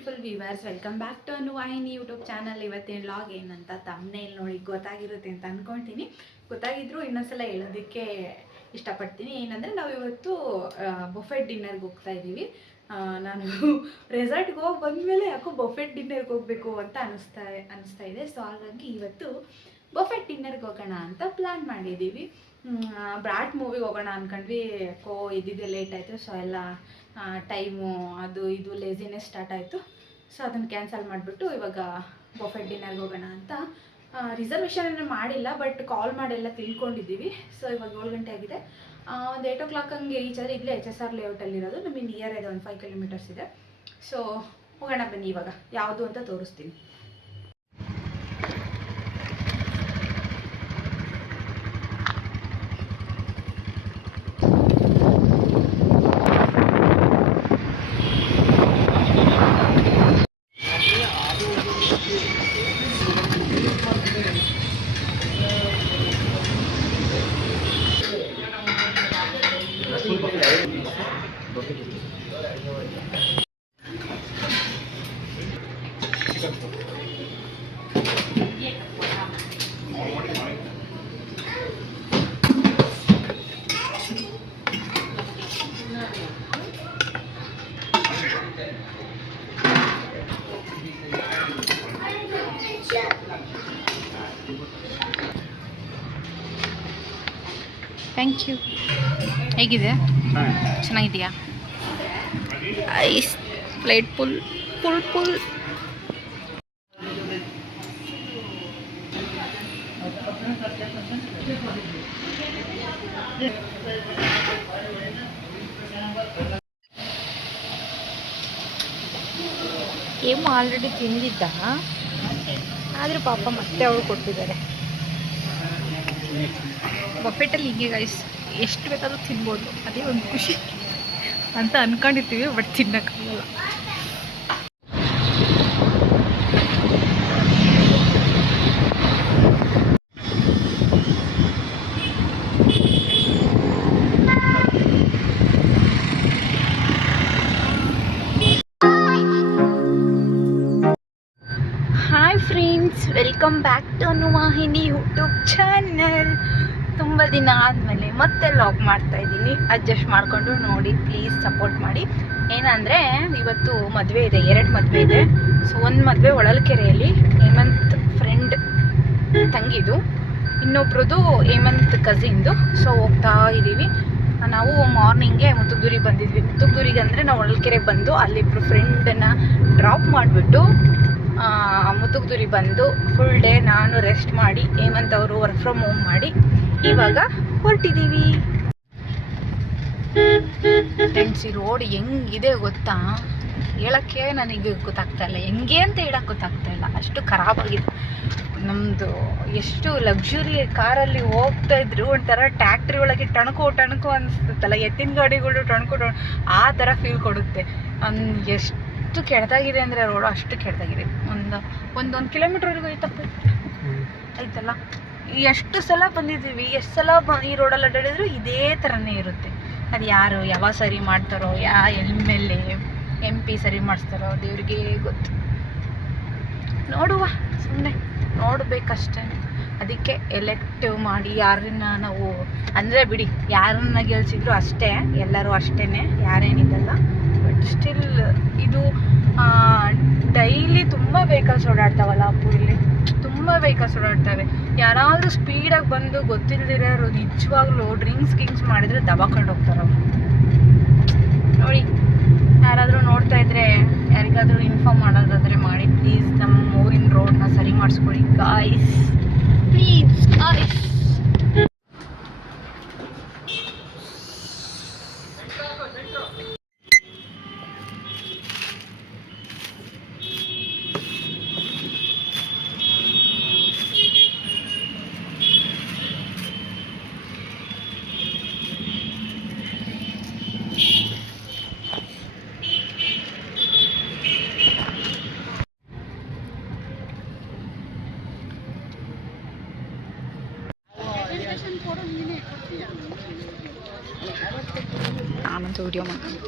Beautiful viewers, welcome back to Anuvahini YouTube channel. ಇವತ್ತಿನ vlog ಏನಂತ ತಮ್ಮನೇಲಿ ನೋಡಿ ಗೊತ್ತಾಗಿರುತ್ತೆ ಅಂತ ಅಂದ್ಕೊಳ್ತೀನಿ. ಗೊತ್ತಾಗಿದ್ರು ಇನ್ನೊಂದ್ಸಲ ಹೇಳೋದಕ್ಕೆ ಇಷ್ಟಪಡ್ತೀನಿ. ಏನಂದರೆ ನಾವು ಇವತ್ತು ಬಫೆಟ್ ಡಿನ್ನರ್ಗೆ ಹೋಗ್ತಾ ಇದ್ದೀವಿ. ನಾನು ರೆಸಾರ್ಟ್ಗೆ ಹೋಗಿ ಬಂದಮೇಲೆ ಯಾಕೋ ಬಫೆಟ್ ಡಿನ್ನರ್ಗೆ ಹೋಗಬೇಕು ಅಂತ ಅನಿಸ್ತಾ ಇದೆ. ಸೊ ಹಾಗಾಗಿ ಇವತ್ತು ಬಫೆಟ್ ಡಿನ್ನರ್ಗೆ ಹೋಗೋಣ ಅಂತ ಪ್ಲ್ಯಾನ್ ಮಾಡಿದ್ದೀವಿ. ಬ್ರಾಟ್ ಮೂವಿಗೆ ಹೋಗೋಣ ಅಂದ್ಕೊಂಡ್ವಿ. ಯಾಕೋ ಇದ್ದಿದ್ದೆ ಲೇಟ್ ಆಯಿತು. ಸೊ ಎಲ್ಲ ಟೈಮು ಅದು ಇದು ಲೇಸಿನೆಸ್ ಸ್ಟಾರ್ಟ್ ಆಯಿತು. ಸೊ ಅದನ್ನು ಕ್ಯಾನ್ಸಲ್ ಮಾಡಿಬಿಟ್ಟು ಇವಾಗ ಬಫೆಟ್ ಡಿನ್ನರ್ಗೆ ಹೋಗೋಣ ಅಂತ ರಿಸರ್ವೇಷನ್ ಏನೂ ಮಾಡಿಲ್ಲ, ಬಟ್ ಕಾಲ್ ಮಾಡೆಲ್ಲ ತಿಳ್ಕೊಂಡಿದ್ದೀವಿ. ಸೊ ಇವಾಗ 7 ಗಂಟೆ ಆಗಿದೆ. ಒಂದು 8 o'clock ಹಂಗೆ ಇಲ್ಲೇ HSR ಲೇಔಟಲ್ಲಿರೋದು. ನಮಗೆ ನಿಯರ್ ಇದೆ, ಒಂದು 5 kilometers ಇದೆ. ಸೊ ಹೋಗೋಣ ಬನ್ನಿ. ಇವಾಗ ಯಾವುದು ಅಂತ ತೋರಿಸ್ತೀನಿ. Thank you. ಹೇಗಿದೆ? ಚೆನ್ನಾಗಿದೆಯಾ? Ice plate full. ಏನು ಆಲ್ರೆಡಿ ತಿಂದಿದ್ದ, ಆದರೂ ಪಾಪ ಮತ್ತೆ ಅವಳು ಕೊಟ್ಟಿದ್ದಾರೆ. ಬಫೆಟಲ್ಲಿ ಹೀಗೆ ಗೈಸ್, ಎಷ್ಟು ಬೇಕಾದರೂ ತಿನ್ಬೋದು. ಅದೇ ಒಂದು ಖುಷಿ ಅಂತ ಅಂದ್ಕೊಂಡಿರ್ತೀವಿ, ಬಟ್ ತಿನ್ನೋಕ್ಕಾಗಲ್ಲ. Hi friends, welcome back to Anuvahini YouTube channel. ತುಂಬ ದಿನ ಆದಮೇಲೆ ಮತ್ತೆ ಲಾಗ್ ಮಾಡ್ತಾಯಿದ್ದೀನಿ. ಅಡ್ಜಸ್ಟ್ ಮಾಡಿಕೊಂಡು ನೋಡಿ, ಪ್ಲೀಸ್ ಸಪೋರ್ಟ್ ಮಾಡಿ. ಏನಂದರೆ ಇವತ್ತು ಮದುವೆ ಇದೆ, 2 ಮದುವೆ ಇದೆ. ಸೊ ಒಂದು ಮದುವೆ ಹೊಳಲ್ಕೆರೆಯಲ್ಲಿ, ಹೇಮಂತ್ ಫ್ರೆಂಡ್ ತಂಗಿದು, ಇನ್ನೊಬ್ರದ್ದು ಹೇಮಂತ್ ಕಸಿನ್ದು. ಸೊ ಹೋಗ್ತಾ ಇದ್ದೀವಿ. ನಾವು ಮಾರ್ನಿಂಗೆ ಮುತ್ತುಗುರಿಗೆ ಬಂದಿದ್ವಿ. ಮುತ್ತುಗುರಿಗೆ ಅಂದರೆ ನಾವು ಹೊಳಲ್ಕೆರೆಗೆ ಬಂದು ಅಲ್ಲಿಬ್ಬರು ಫ್ರೆಂಡನ್ನು ಡ್ರಾಪ್ ಮಾಡಿಬಿಟ್ಟು ಮುತ್ತುಗುರಿ ಬಂದು ಫುಲ್ ಡೇ ನಾನು ರೆಸ್ಟ್ ಮಾಡಿ, ಹೇಮಂತ್ ಅವರು ವರ್ಕ್ ಫ್ರಮ್ ಹೋಮ್ ಮಾಡಿ ಇವಾಗ ಹೊರಟಿದ್ದೀವಿ. ಫ್ರೆಂಡ್ಸ್, ಈ ರೋಡ್ ಹೆಂಗಿದೆ ಗೊತ್ತಾ? ಹೇಳೋಕ್ಕೆ ನನಗೆ ಗೊತ್ತಾಗ್ತಾ ಇಲ್ಲ, ಹೆಂಗೆ ಅಂತ ಹೇಳೋಕ್ಕೆ ಗೊತ್ತಾಗ್ತಾ ಇಲ್ಲ, ಅಷ್ಟು ಖರಾಬಾಗಿದೆ. ನಮ್ಮದು ಎಷ್ಟು ಲಕ್ಸುರಿ ಕಾರಲ್ಲಿ ಹೋಗ್ತಾ ಇದ್ರು ಒಂಥರ ಟ್ಯಾಕ್ಟ್ರಿ ಒಳಗೆ ಟಣಕು ಅನಿಸ್ತತ್ತಲ್ಲ, ಎತ್ತಿನ ಗಾಡಿಗಳು ಟಣಕು ಆ ಥರ ಫೀಲ್ ಕೊಡುತ್ತೆ. ಎಷ್ಟು ಕೆಟ್ಟದಾಗಿದೆ ಅಂದರೆ ರೋಡು, ಅಷ್ಟು ಕೆಟ್ಟದಾಗಿದೆ. ಒಂದು ಕಿಲೋಮೀಟ್ರ್ವರೆಗೂ ಐತಲ್ಲ. ಎಷ್ಟು ಸಲ ಬಂದಿದ್ದೀವಿ, ಎಷ್ಟು ಸಲ ಈ ರೋಡಲ್ಲಿ ಅಡ್ಡಾಡಿದ್ರು ಇದೇ ಥರನೇ ಇರುತ್ತೆ. ಅದು ಯಾರು ಯಾವಾಗ ಸರಿ ಮಾಡ್ತಾರೋ, MLA MP ಸರಿ ಮಾಡಿಸ್ತಾರೋ ದೇವ್ರಿಗೆ ಗೊತ್ತು. ನೋಡುವ, ಸುಮ್ಮನೆ ನೋಡಬೇಕಷ್ಟೇ. ಅದಕ್ಕೆ ಎಲೆಕ್ಟಿವ್ ಮಾಡಿ ಯಾರನ್ನ ನಾವು ಅಂದರೆ ಬಿಡಿ, ಯಾರನ್ನ ಗೆಲ್ಸಿದ್ರು ಅಷ್ಟೇ, ಎಲ್ಲರೂ ಅಷ್ಟೇ, ಯಾರೇನಿದಲ್ಲ. ಬಟ್ ಸ್ಟಿಲ್ ಇದು ಡೈಲಿ ತುಂಬ ವೆಹಿಕಲ್ಸ್ ಓಡಾಡ್ತಾವಲ್ಲ ಅಪ್ಪು, ಇಲ್ಲಿ ತುಂಬ ವೆಹಿಕಲ್ಸ್ ಓಡಾಡ್ತವೆ. ಯಾರಾದರೂ ಸ್ಪೀಡಾಗಿ ಬಂದು ಗೊತ್ತಿಲ್ಲದಿರೋರು ನಿಜವಾಗ್ಲೂ ಡ್ರಿಂಕ್ಸ್ ಮಾಡಿದರೆ ದಬಾಕೊಂಡು ಹೋಗ್ತಾರೆ. ನೋಡಿ, ಯಾರಾದರೂ ನೋಡ್ತಾ ಇದ್ರೆ ಯಾರಿಗಾದರೂ ಇನ್ಫಾರ್ಮ್ ಮಾಡೋದಾದರೆ ಮಾಡಿ ಪ್ಲೀಸ್. ನಮ್ಮ ಊರಿನ ರೋಡ್ನ ಸರಿ ಮಾಡಿಸ್ಕೊಳ್ಳಿ ಗಾಯ್ಸ್, ಪ್ಲೀಸ್ ಗಾಯ್ಸ್. ನಾನಂತೂ ವಿಡಿಯೋ ಮಾಡ್ತೀನಿ.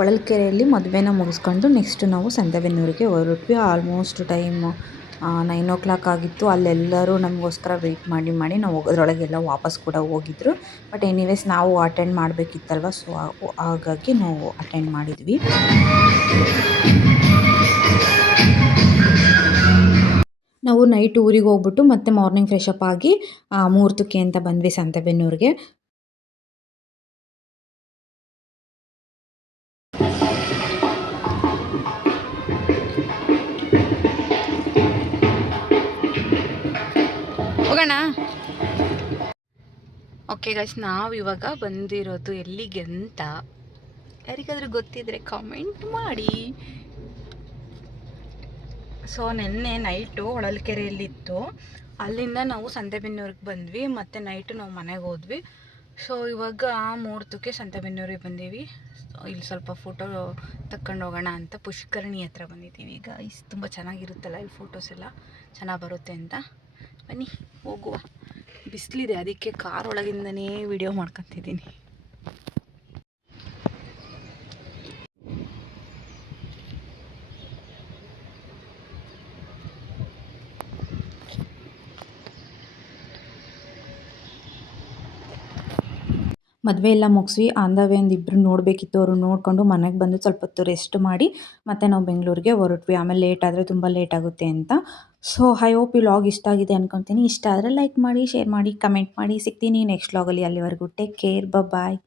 ಹೊಳಲ್ಕೆರೆಯಲ್ಲಿ ಮದುವೆನ ಮುಗಿಸ್ಕೊಂಡು ನೆಕ್ಸ್ಟ್ ನಾವು ಸಂತೆಬೆನ್ನೂರಿಗೆ ಹೊರಟ್ವಿ. ಆಲ್ಮೋಸ್ಟ್ ಟೈಮು 9 ಆಗಿತ್ತು. ಅಲ್ಲೆಲ್ಲರೂ ನಮಗೋಸ್ಕರ ವೆಯ್ಟ್ ಮಾಡಿ ನಾವು ಹೋಗೋದ್ರೊಳಗೆಲ್ಲ ವಾಪಸ್ ಕೂಡ ಹೋಗಿದ್ರು. ಬಟ್ ಎನಿವೇಸ್ ನಾವು ಅಟೆಂಡ್ ಮಾಡಬೇಕಿತ್ತಲ್ವ, ಸೊ ಹಾಗಾಗಿ ನಾವು ಅಟೆಂಡ್ ಮಾಡಿದ್ವಿ. ನಾವು ನೈಟ್ ಊರಿಗೆ ಹೋಗ್ಬಿಟ್ಟು ಮತ್ತೆ ಮಾರ್ನಿಂಗ್ ಫ್ರೆಶಪ್ ಆಗಿ ಮುಹೂರ್ತಕ್ಕೆ ಅಂತ ಬಂದ್ವಿ ಸಂತೆಬೆನ್ನೂರಿಗೆ. ಹೋಗೋಣ. ಓಕೆ ಗೈಸ್, ನಾವು ಇವಾಗ ಬಂದಿರೋದು ಎಲ್ಲಿಗೆ ಅಂತ ಯಾರಿಗಾದ್ರೂ ಗೊತ್ತಿದ್ರೆ ಕಾಮೆಂಟ್ ಮಾಡಿ. ಸೊ ನೆನ್ನೆ ನೈಟು ಹೊಳಲ್ಕೆರೆಯಲ್ಲಿತ್ತು, ಅಲ್ಲಿಂದ ನಾವು ಸಂತೆಬೆನ್ನೂರಿಗೆ ಬಂದ್ವಿ. ಮತ್ತು ನೈಟು ನಾವು ಮನೆಗೆ ಹೋದ್ವಿ. ಸೊ ಇವಾಗ ಮುಹೂರ್ತಕ್ಕೆ ಸಂತೆಬೆನ್ನೂರಿಗೆ ಬಂದೀವಿ. ಇಲ್ಲಿ ಸ್ವಲ್ಪ ಫೋಟೋ ತಕ್ಕೊಂಡು ಹೋಗೋಣ ಅಂತ ಪುಷ್ಕರಣಿ ಹತ್ರ ಬಂದಿದ್ದೀವಿ. ಈಗ ತುಂಬ ಚೆನ್ನಾಗಿರುತ್ತಲ್ಲ ಇಲ್ಲಿ ಫೋಟೋಸ್ ಎಲ್ಲ ಚೆನ್ನಾಗಿ ಬರುತ್ತೆ ಅಂತ. ಬನ್ನಿ ಹೋಗುವ. ಬಿಸಿಲಿದೆ, ಅದಕ್ಕೆ ಕಾರ್ ಒಳಗಿಂದನೇ ವಿಡಿಯೋ ಮಾಡ್ಕೊತಿದ್ದೀನಿ. ಮದುವೆ ಎಲ್ಲ ಮುಗಿಸಿ ಆನ್ ದ ವೇ ಒಂದಿಬ್ಬರು ನೋಡಬೇಕಿತ್ತು. ಅವರು ನೋಡಿಕೊಂಡು ಮನೆಗೆ ಬಂದು ಸ್ವಲ್ಪ ಹೊತ್ತು ರೆಸ್ಟ್ ಮಾಡಿ ಮತ್ತೆ ನಾವು ಬೆಂಗಳೂರಿಗೆ ಹೊರಟ್ವಿ. ಆಮೇಲೆ ಲೇಟ್ ಆದರೆ ತುಂಬ ಲೇಟ್ ಆಗುತ್ತೆ ಅಂತ. ಸೊ ಐ ಹೋಪ್ ಈ ವ್ಲಾಗ್ ಇಷ್ಟ ಆಗಿದೆ ಅಂದ್ಕೊತೀನಿ. ಇಷ್ಟ ಆದರೆ ಲೈಕ್ ಮಾಡಿ, ಶೇರ್ ಮಾಡಿ, ಕಮೆಂಟ್ ಮಾಡಿ. ಸಿಗ್ತೀನಿ ನೆಕ್ಸ್ಟ್ ವ್ಲಾಗಲ್ಲಿ. ಅಲ್ಲಿವರೆಗೂ ಟೇಕ್ ಕೇರ್, ಬಾಯ್.